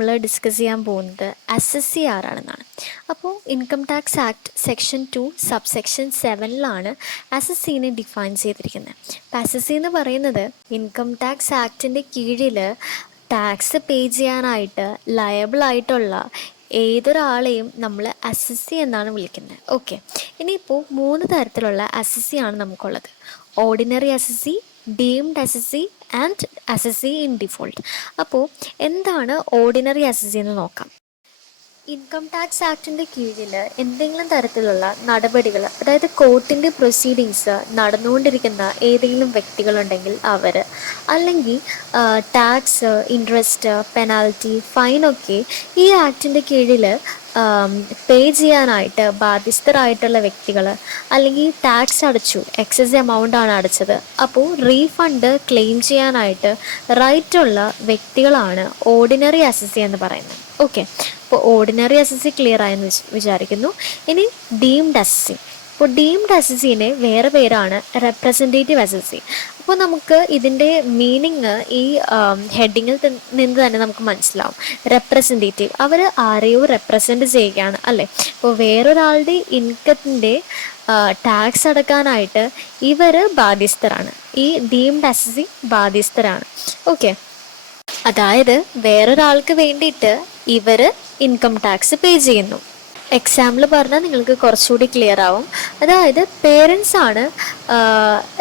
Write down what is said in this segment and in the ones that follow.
നമ്മൾ ഡിസ്കസ് ചെയ്യാൻ പോകുന്നത് SSC ആരാണെന്നാണ്. അപ്പോൾ income tax act section 2 subsection 7ലാണ് SSCനെ ഡിഫൈൻ ചെയ്തിരിക്കുന്നത്. അപ്പോൾ SSC എന്ന് പറയുന്നത് ഇൻകം ടാക്സ് ആക്ടിൻ്റെ കീഴിൽ ടാക്സ് പേ ചെയ്യാനായിട്ട് ലയബിൾ ആയിട്ടുള്ള ഏതൊരാളെയും നമ്മൾ SSC എന്നാണ് വിളിക്കുന്നത്. ഓക്കെ, ഇനിയിപ്പോൾ 3 തരത്തിലുള്ള SSC ആണ് നമുക്കുള്ളത്. Ordinary SSC, deemed SSC and SSC in default. അപ്പോൾ എന്താണ് ഓർഡിനറി SSC എന്ന് നോക്കാം. ഇൻകം ടാക്സ് ആക്ടിൻ്റെ കീഴിൽ എന്തെങ്കിലും തരത്തിലുള്ള നടപടികൾ, അതായത് കോർട്ടിൻ്റെ പ്രൊസീഡിങ്സ് നടന്നുകൊണ്ടിരിക്കുന്ന ഏതെങ്കിലും വ്യക്തികളുണ്ടെങ്കിൽ അവർ, അല്ലെങ്കിൽ ടാക്സ്, ഇൻട്രസ്റ്റ്, പെനാൽറ്റി, ഫൈനൊക്കെ ഈ ആക്ടിൻ്റെ കീഴിൽ പേ ചെയ്യാനായിട്ട് ബാധ്യസ്ഥരായിട്ടുള്ള വ്യക്തികൾ, അല്ലെങ്കിൽ ടാക്സ് അടച്ചു, എക്സസ് എമൗണ്ടാണ് അടച്ചത്, അപ്പോൾ റീഫണ്ട് ക്ലെയിം ചെയ്യാനായിട്ട് റൈറ്റുള്ള വ്യക്തികളാണ് ഓർഡിനറി SSC എന്ന് പറയുന്നത്. ഓക്കെ, അപ്പോൾ ഓർഡിനറി SSC ക്ലിയർ ആയെന്ന് വിചാരിക്കുന്നു. ഇനി ഡീംഡ് SSC. അപ്പോൾ ഡീംഡ് SSCനെ വേറെ പേരാണ് റെപ്രസെൻറ്റേറ്റീവ് SSC. അപ്പോൾ നമുക്ക് ഇതിൻ്റെ മീനിങ് ഈ ഹെഡിങ്ങിൽ നിന്ന് തന്നെ നമുക്ക് മനസ്സിലാവും. റെപ്രസെൻറ്റേറ്റീവ്, അവർ ആരെയോ റെപ്രസെൻറ്റ് ചെയ്യുകയാണ് അല്ലേ. അപ്പോൾ വേറൊരാളുടെ ഇൻകത്തിൻ്റെ ടാക്സ് അടക്കാനായിട്ട് ഇവർ ബാധ്യസ്ഥരാണ്. ഈ ഡീംഡ് SSC ബാധ്യസ്ഥരാണ്. ഓക്കെ, അതായത് വേറൊരാൾക്ക് വേണ്ടിയിട്ട് ഇവർ ഇൻകം ടാക്സ് പേ ചെയ്യുന്നു. എക്സാമ്പിൾ പറഞ്ഞാൽ നിങ്ങൾക്ക് കുറച്ചുകൂടി ക്ലിയർ ആവും. അതായത് പേരൻസ് ആണ്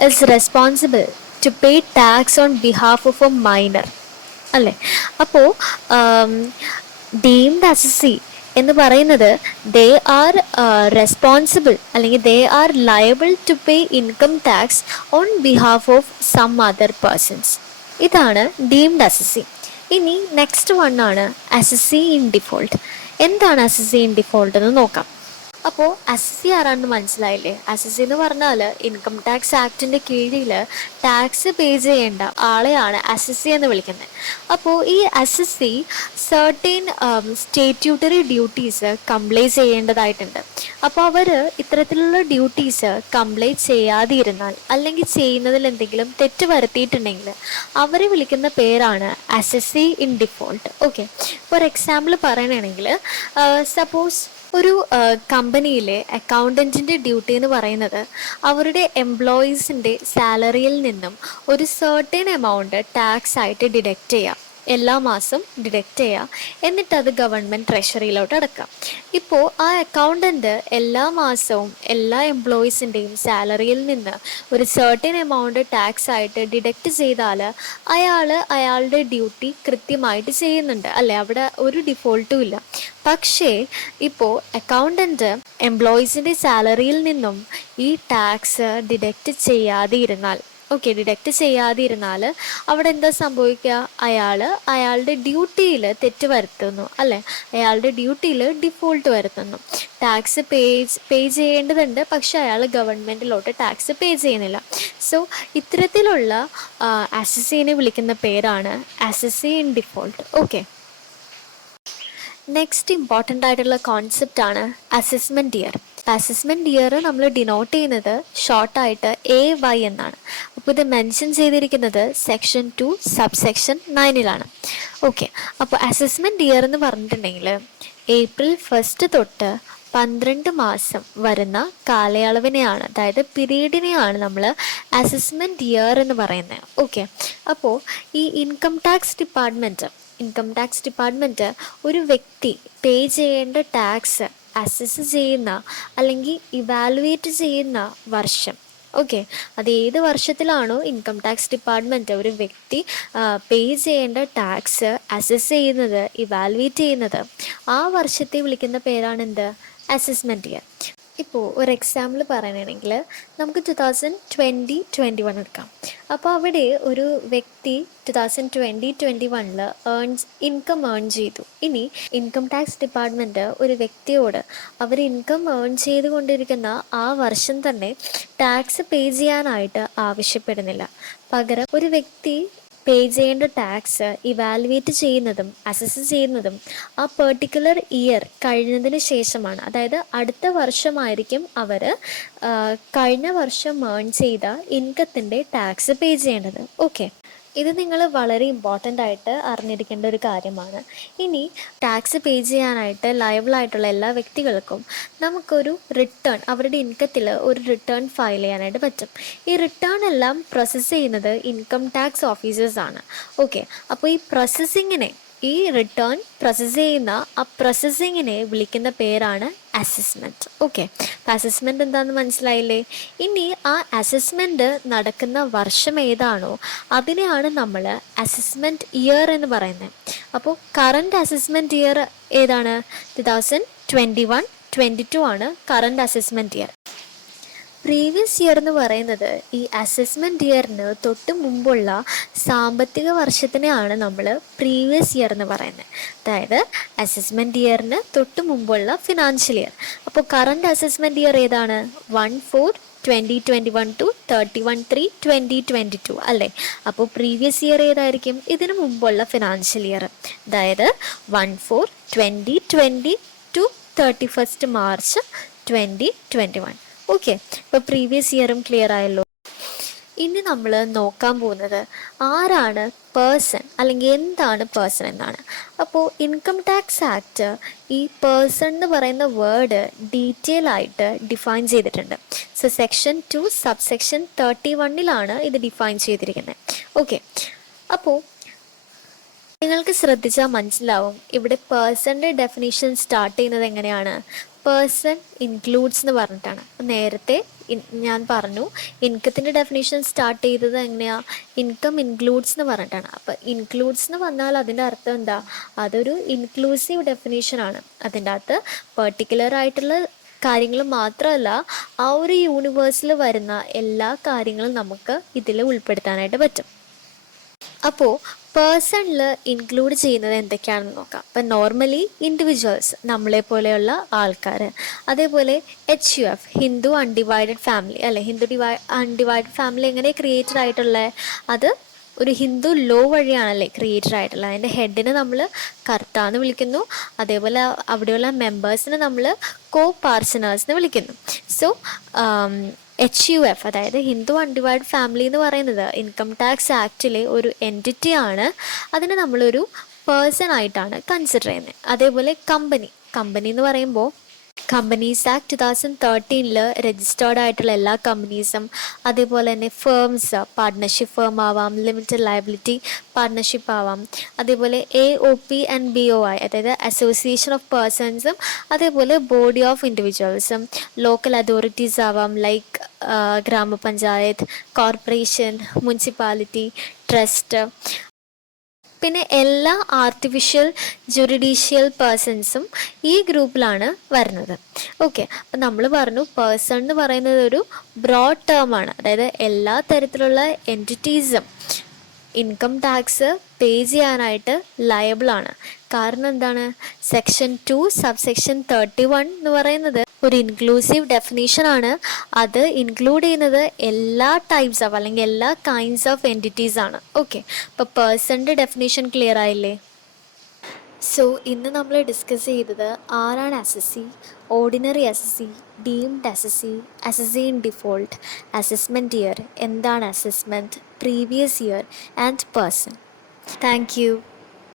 is responsible to pay tax on behalf of a minor അല്ലേ. അപ്പോൾ ഡീംഡ് SSC എന്ന് പറയുന്നത് ദേ ആർ റെസ്പോൺസിബിൾ, അല്ലെങ്കിൽ they are liable to pay income tax on behalf of some other persons. ഇതാണ് ഡീംഡ് SSC. ഇനി നെക്സ്റ്റ് വൺ ആണ് SSC in default. എന്താണ് SSC in default എന്ന് നോക്കാം. അപ്പോൾ SSC ആരാണെന്ന് മനസ്സിലായില്ലേ. SSC എന്ന് പറഞ്ഞാൽ ഇൻകം ടാക്സ് ആക്ടിൻ്റെ കീഴിൽ ടാക്സ് പേ ചെയ്യേണ്ട ആളെയാണ് SSC എന്ന് വിളിക്കുന്നത്. അപ്പോൾ ഈ SSC സർട്ടൻ സ്റ്റേറ്റ്യൂട്ടറി ഡ്യൂട്ടീസ് കംപ്ലൈ ചെയ്യേണ്ടതായിട്ടുണ്ട്. അപ്പോൾ അവർ ഇത്തരത്തിലുള്ള ഡ്യൂട്ടീസ് കംപ്ലൈ ചെയ്യാതെ ഇരുന്നാൽ, അല്ലെങ്കിൽ ചെയ്യുന്നതിൽ എന്തെങ്കിലും തെറ്റ് വരുത്തിയിട്ടുണ്ടെങ്കിൽ അവരെ വിളിക്കുന്ന പേരാണ് SSC in default. Okay, for example പറയണമെങ്കിൽ സപ്പോസ് ഒരു കമ്പനിയിലെ അക്കൗണ്ടൻറ്റിൻ്റെ ഡ്യൂട്ടി എന്ന് പറയുന്നത് അവരുടെ എംപ്ലോയീസിൻ്റെ സാലറിയിൽ നിന്നും ഒരു സർട്ടൻ എമൗണ്ട് ടാക്സ് ആയിട്ട് ഡിഡക്റ്റ് ചെയ്യുക, എല്ലാ മാസം ഡിഡക്റ്റ് ചെയ്യുക, എന്നിട്ട് അത് ഗവൺമെൻറ് ട്രഷറിയിലോട്ട് അടക്കാം. ഇപ്പോൾ ആ അക്കൗണ്ടൻറ്റ് എല്ലാ മാസവും എല്ലാ എംപ്ലോയീസിൻ്റെയും സാലറിയിൽ നിന്ന് ഒരു സർട്ടൻ എമൗണ്ട് ടാക്സ് ആയിട്ട് ഡിഡക്റ്റ് ചെയ്താൽ അയാളുടെ ഡ്യൂട്ടി കൃത്യമായിട്ട് ചെയ്യുന്നുണ്ട് അല്ലേ, അവിടെ ഒരു ഡിഫോൾട്ടും ഇല്ല. പക്ഷേ ഇപ്പോൾ അക്കൗണ്ടൻറ്റ് എംപ്ലോയീസിൻ്റെ സാലറിയിൽ നിന്നും ഈ ടാക്സ് ഡിഡക്റ്റ് ചെയ്യാതെ ഇരുന്നാൽ അവിടെ എന്താ സംഭവിക്കുക, അയാളുടെ ഡ്യൂട്ടിയിൽ തെറ്റ് വരുത്തുന്നു അല്ലേ, അയാളുടെ ഡ്യൂട്ടിയിൽ ഡിഫോൾട്ട് വരുത്തുന്നു. ടാക്സ് പേ ചെയ്യേണ്ടതുണ്ട്, പക്ഷെ അയാൾ ഗവൺമെൻറ്റിലോട്ട് ടാക്സ് പേ ചെയ്യുന്നില്ല. സോ ഇത്തരത്തിലുള്ള SSCനെ വിളിക്കുന്ന പേരാണ് SSC in default. Okay, next important ആയിട്ടുള്ള കോൺസെപ്റ്റ് ആണ് അസസ്മെൻറ്റ് ഇയർ. അസസ്മെൻറ്റ് ഇയർ നമ്മൾ ഡിനോട്ട് ചെയ്യുന്നത് ഷോർട്ടായിട്ട് AY എന്നാണ്. അപ്പോൾ ഇത് മെൻഷൻ ചെയ്തിരിക്കുന്നത് സെക്ഷൻ 2 സബ്സെക്ഷൻ 9ലാണ്. ഓക്കെ, അപ്പോൾ അസസ്മെൻറ്റ് ഇയർ എന്ന് പറഞ്ഞിട്ടുണ്ടെങ്കിൽ April 1 തൊട്ട് 12 മാസം വരുന്ന കാലയളവിനെയാണ്, അതായത് പീരീഡിനെയാണ് നമ്മൾ അസസ്മെൻറ്റ് ഇയർ എന്ന് പറയുന്നത്. ഓക്കെ, അപ്പോൾ ഈ ഇൻകം ടാക്സ് ഡിപ്പാർട്ട്മെൻറ്റ് ഒരു വ്യക്തി പേ ചെയ്യേണ്ട ടാക്സ് അസസ് ചെയ്യുന്ന അല്ലെങ്കിൽ ഇവാലുവേറ്റ് ചെയ്യുന്ന വർഷം. ഓക്കെ, അത് ഏത് വർഷത്തിലാണോ ഇൻകം ടാക്സ് ഡിപ്പാർട്ട്മെൻറ്റ് ഒരു വ്യക്തി പേ ചെയ്യേണ്ട ടാക്സ് അസസ് ചെയ്യുന്നത്, ഇവാലുവേറ്റ് ചെയ്യുന്നത്, ആ വർഷത്തെ വിളിക്കുന്ന പേരാണ് എന്ത്, അസസ്മെൻറ്റ് ഇയർ. ഇപ്പോൾ ഒരു എക്സാമ്പിൾ പറയണമെങ്കിൽ നമുക്ക് 2020-21 എടുക്കാം. അപ്പോൾ അവിടെ ഒരു വ്യക്തി 2020-21 ഇൻകം ഏൺ ചെയ്തു. ഇനി ഇൻകം ടാക്സ് ഡിപ്പാർട്ട്മെൻറ്റ് ഒരു വ്യക്തിയോട് അവർ ഇൻകം ഏൺ ചെയ്തുകൊണ്ടിരിക്കുന്ന ആ വർഷം തന്നെ ടാക്സ് പേ ചെയ്യാനായിട്ട് ആവശ്യപ്പെടുന്നില്ല. പകരം ഒരു വ്യക്തി പേ ചെയ്യേണ്ട ടാക്സ് ഇവാലുവേറ്റ് ചെയ്യുന്നതും അസസ് ചെയ്യുന്നതും ആ പെർട്ടിക്കുലർ ഇയർ കഴിഞ്ഞതിന് ശേഷമാണ്. അതായത് അടുത്ത വർഷമായിരിക്കും അവർ കഴിഞ്ഞ വർഷം ഏൺ ചെയ്ത ഇൻകത്തിൻ്റെ ടാക്സ് പേ ചെയ്യേണ്ടത്. ഓക്കെ, ഇത് നിങ്ങൾ വളരെ ഇമ്പോർട്ടൻ്റ് ആയിട്ട് അറിഞ്ഞിരിക്കേണ്ട ഒരു കാര്യമാണ്. ഇനി ടാക്സ് പേ ചെയ്യാനായിട്ട് ലയബിളായിട്ടുള്ള എല്ലാ വ്യക്തികൾക്കും നമുക്കൊരു റിട്ടേൺ, അവരുടെ ഇൻകത്തിൽ ഒരു റിട്ടേൺ ഫയൽ ചെയ്യാനായിട്ട് പറ്റും. ഈ റിട്ടേൺ എല്ലാം പ്രോസസ്സ് ചെയ്യുന്നത് ഇൻകം ടാക്സ് ഓഫീസേഴ്സാണ്. ഓക്കെ, അപ്പോൾ ഈ റിട്ടേൺ പ്രോസസ്സ് ചെയ്യുന്ന ആ പ്രോസസ്സിങ്ങിനെ വിളിക്കുന്ന പേരാണ് അസസ്മെൻറ്റ്. ഓക്കെ, അപ്പോൾ അസസ്മെൻറ്റ് എന്താണെന്ന് മനസ്സിലായില്ലേ? ഇനി ആ അസസ്മെൻറ്റ് നടക്കുന്ന വർഷം ഏതാണോ അതിനെയാണ് നമ്മൾ അസസ്മെൻറ്റ് ഇയർ എന്ന് പറയുന്നത്. അപ്പോൾ കറൻറ്റ് അസസ്മെൻറ്റ് ഇയർ ഏതാണ്? 2021-22 ആണ് current assessment year. Previous year എന്ന് പറയുന്നത് ഈ അസസ്മെൻറ്റ് ഇയറിന് തൊട്ട് മുമ്പുള്ള സാമ്പത്തിക വർഷത്തിനെയാണ് നമ്മൾ പ്രീവിയസ് ഇയർ എന്ന് പറയുന്നത്. അതായത് അസസ്മെൻറ്റ് ഇയറിന് തൊട്ട് മുമ്പുള്ള ഫിനാൻഷ്യൽ ഇയർ. അപ്പോൾ കറൻറ്റ് അസസ്മെൻറ്റ് ഇയർ ഏതാണ്? 1/4/2021 to 31/3/2022 അല്ലേ? അപ്പോൾ പ്രീവിയസ് ഇയർ ഏതായിരിക്കും? ഇതിനു മുമ്പുള്ള ഫിനാൻഷ്യൽ ഇയർ, അതായത് 1/4/2020 to 31st March 2021. ഓക്കെ, ഇപ്പോൾ പ്രീവിയസ് ഇയറും ക്ലിയർ ആയല്ലോ. ഇനി നമ്മൾ നോക്കാൻ പോകുന്നത് ആരാണ് പേഴ്സൺ, അല്ലെങ്കിൽ എന്താണ് പേഴ്സൺ എന്നാണ്. അപ്പോൾ ഇൻകം ടാക്സ് ആക്ട് ഈ പേഴ്സൺ എന്ന് പറയുന്ന വേർഡ് ഡീറ്റെയിൽ ആയിട്ട് ഡിഫൈൻ ചെയ്തിട്ടുണ്ട്. സോ സെക്ഷൻ 2 സബ്സെക്ഷൻ 31 ഇത് ഡിഫൈൻ ചെയ്തിരിക്കുന്നത്. ഓക്കെ, അപ്പോൾ നിങ്ങൾക്ക് ശ്രദ്ധിച്ചാൽ മനസ്സിലാവും ഇവിടെ പേഴ്സൻ്റെ ഡെഫിനിഷൻ സ്റ്റാർട്ട് ചെയ്യുന്നത് എങ്ങനെയാണ്? പേഴ്സൺ ഇൻക്ലൂഡ്സ് എന്ന് പറഞ്ഞിട്ടാണ്. നേരത്തെ ഞാൻ പറഞ്ഞു ഇൻകത്തിൻ്റെ ഡെഫിനേഷൻ സ്റ്റാർട്ട് ചെയ്തത് എങ്ങനെയാണ്? ഇൻകം ഇൻക്ലൂഡ്സ് എന്ന് പറഞ്ഞിട്ടാണ്. അപ്പോൾ ഇൻക്ലൂഡ്സ് എന്ന് പറഞ്ഞാൽ അതിൻ്റെ അർത്ഥം എന്താ? അതൊരു ഇൻക്ലൂസീവ് ഡെഫിനേഷനാണ്. അതിൻ്റെ അകത്ത് പെർട്ടിക്കുലർ ആയിട്ടുള്ള കാര്യങ്ങൾ മാത്രമല്ല, ആ ഒരു യൂണിവേഴ്സിൽ വരുന്ന എല്ലാ കാര്യങ്ങളും നമുക്ക് ഇതിൽ ഉൾപ്പെടുത്താനായിട്ട് പറ്റും. അപ്പോൾ പേഴ്സണിൽ ഇൻക്ലൂഡ് ചെയ്യുന്നത് എന്തൊക്കെയാണെന്ന് നോക്കാം. അപ്പം നോർമലി ഇൻഡിവിജ്വൽസ്, നമ്മളെ പോലെയുള്ള ആൾക്കാർ, അതേപോലെ HUF ഹിന്ദു അൺഡിവൈഡഡ് ഫാമിലി അല്ലേ? അൺഡിവൈഡഡ് ഫാമിലി എങ്ങനെ ക്രിയേറ്റഡ് ആയിട്ടുള്ളത്? അത് ഒരു ഹിന്ദു ലോ വഴിയാണല്ലേ ക്രിയേറ്റഡ് ആയിട്ടുള്ളത്. അതിൻ്റെ ഹെഡിനെ നമ്മൾ കർത്ത എന്ന് വിളിക്കുന്നു, അതേപോലെ അവിടെയുള്ള മെമ്പേഴ്സിനെ നമ്മൾ കോ പാർസണേഴ്സ് എന്ന് വിളിക്കുന്നു. സോ HUF അതായത് ഹിന്ദു അൺഡിവൈഡ് ഫാമിലി എന്ന് പറയുന്നത് ഇൻകം ടാക്സ് ആക്റ്റിലെ ഒരു എൻറ്റിറ്റി ആണ്. അതിനെ നമ്മളൊരു പേഴ്സൺ ആയിട്ടാണ് കൺസിഡർ ചെയ്യുന്നത്. അതേപോലെ കമ്പനി എന്ന് പറയുമ്പോൾ കമ്പനീസ് ആക്ട് 2013 രജിസ്റ്റേർഡ് ആയിട്ടുള്ള എല്ലാ കമ്പനീസും, അതേപോലെ തന്നെ ഫേംസ്, പാർട്ട്ണർഷിപ്പ് ഫേം ആവാം, ലിമിറ്റഡ് ലയബിലിറ്റി പാർട്ട്ണർഷിപ്പ് ആവാം, അതേപോലെ AOP ആൻഡ് BOI അതായത് അസോസിയേഷൻ ഓഫ് പേഴ്സൺസും, അതേപോലെ ബോഡി ഓഫ് ഇൻഡിവിജ്വൽസും, ലോക്കൽ അതോറിറ്റീസ് ആവാം ലൈക്ക് ഗ്രാമപഞ്ചായത്ത്, കോർപ്പറേഷൻ, മുനിസിപ്പാലിറ്റി, ട്രസ്റ്റ്, പിന്നെ എല്ലാ ആർട്ടിഫിഷ്യൽ ജുഡിഷ്യൽ പേഴ്സൺസും ഈ ഗ്രൂപ്പിലാണ് വരുന്നത്. ഓക്കെ, അപ്പം നമ്മൾ പറഞ്ഞു പേഴ്സൺ എന്ന് പറയുന്നത് ഒരു ബ്രോഡ് ടേമാണ്. അതായത് എല്ലാ തരത്തിലുള്ള എൻറ്റിറ്റീസും ഇൻകം ടാക്സ് പേ ചെയ്യാനായിട്ട് ലയബിളാണ്. കാരണം എന്താണ്? സെക്ഷൻ 2 സബ്സെക്ഷൻ 31 എന്ന് പറയുന്നത് ഒരു ഇൻക്ലൂസീവ് ഡെഫിനേഷനാണ്. അത് ഇൻക്ലൂഡ് ചെയ്യുന്നത് എല്ലാ ടൈപ്സ് ഓഫ് അല്ലെങ്കിൽ എല്ലാ കൈൻഡ്സ് ഓഫ് എൻറ്റിറ്റീസ് ആണ്. ഓക്കെ, അപ്പോൾ പേഴ്സൻ്റെ ഡെഫിനേഷൻ ക്ലിയർ ആയില്ലേ? സോ ഇന്ന് നമ്മൾ ഡിസ്കസ് ചെയ്തത് ആരാണ് assessee, ordinary assessee, deemed assessee, assessee in default, assessment year, എന്താണ് assessment, previous year and person. Thank U.